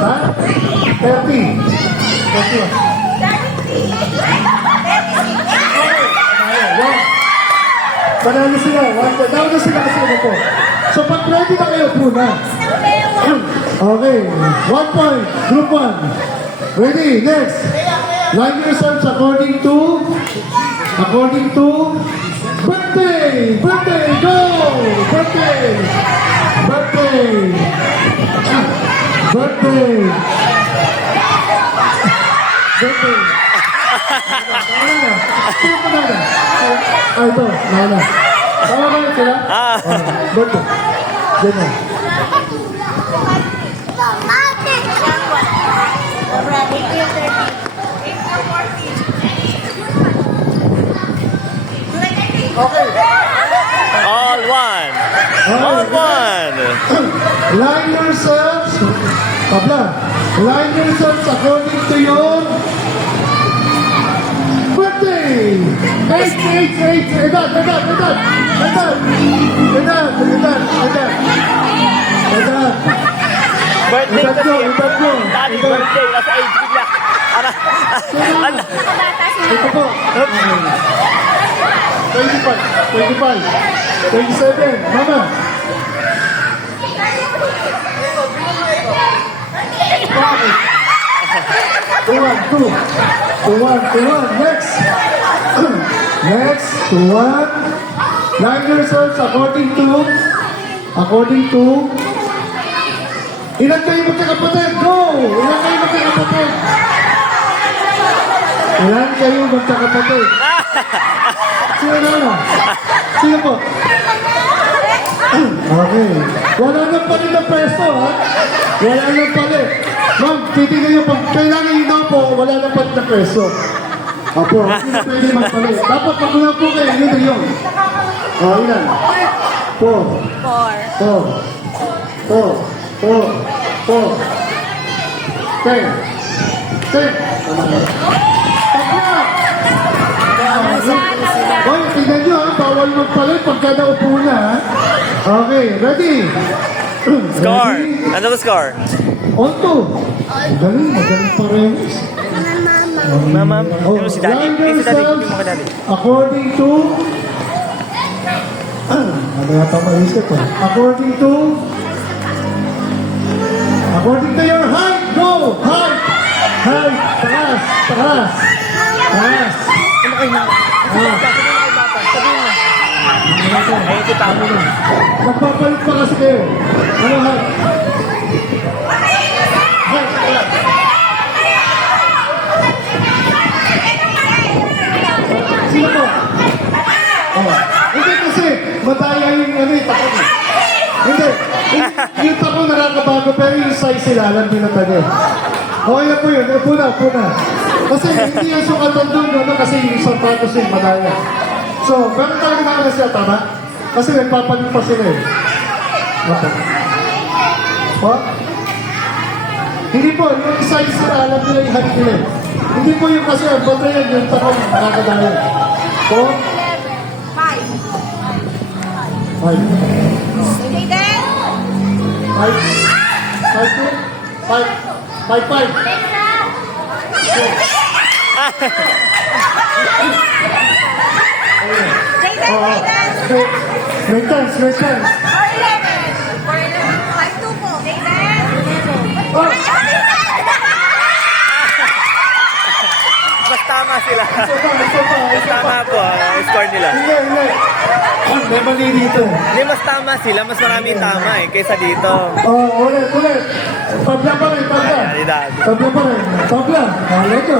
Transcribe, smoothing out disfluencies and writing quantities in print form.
Ha? 30. 31. Panalo sila. Daw na sila kasi ano po. So pag ready na kayo po na. Okay. 1 point. Group 1. Ready. Next. Line yourselves according to birthday. Birthday. Go. Birthday. Birthday. Birthday. Birthday. Sino pa na? Ito. Nauna. Tama ba yun sila? Birthday. Diyan na. Okay. All one. All one. Line yourselves. Pabla. Line yourselves according to your birthday. Age. Edad. Birthday Edad kasi. ko. Daddy birthday. Nasa age bigla. Ano? Ito po. 25. 27. Mama. Two one. Next. Two one. Line yourselves according to ilan kayo magkakapatid? Go! Ilan kayo magkakapatid? Sino na? Sino po? Okay. Wala nang palit na pwesto, ha? Wala nang palit. Ma'am, titignan nyo, pag kailangan nyo daw po, wala nang palit na pwesto. Opo, hindi na pwede magpalit. Dapat pag ulang po kayo, yun na yun. O, ilan? 10. Hoy, tingnan nyo, ha? Bawal magpalit pagka naupo na, ha? Okay, ready? Score. Ready? Ano ba score? On to. Magaling pa rin. Mama. Oh, Ano si Daddy? line Si Daddy. yourselves Yung mga Daddy. according to ano yata maisip ko? According to your height. Go! Height. Taas. Ano kayo na? Sabihin mo. Ayun si Pamo. Magpapalit pa kasi kayo. Ano height? Sino po? Hindi kasi madaya yung tako mo. Hindi. Yung tako nakakabago pero yung size sila alam din na tayo. Okay na po yun. Upo na. Kasi hindi yung sukatan doon kasi yung sapatos yung madaya. So, meron talaga na siya, tama? Kasi nagpapalit pa sila eh. Hindi po, yung size sila alam nila yung height nila eh. Hindi po yung kasi ang batayan yung tako nakakadaya. Po? 5. Make sense. Mas tama sila. Mas Isa pa. tama po ang score nila. Hindi. May mali dito. Hindi, mas tama sila. Mas maraming tama kaysa dito. Ulit. Tabla pa rin. Ayan, Daddy. Tabla. Let's go.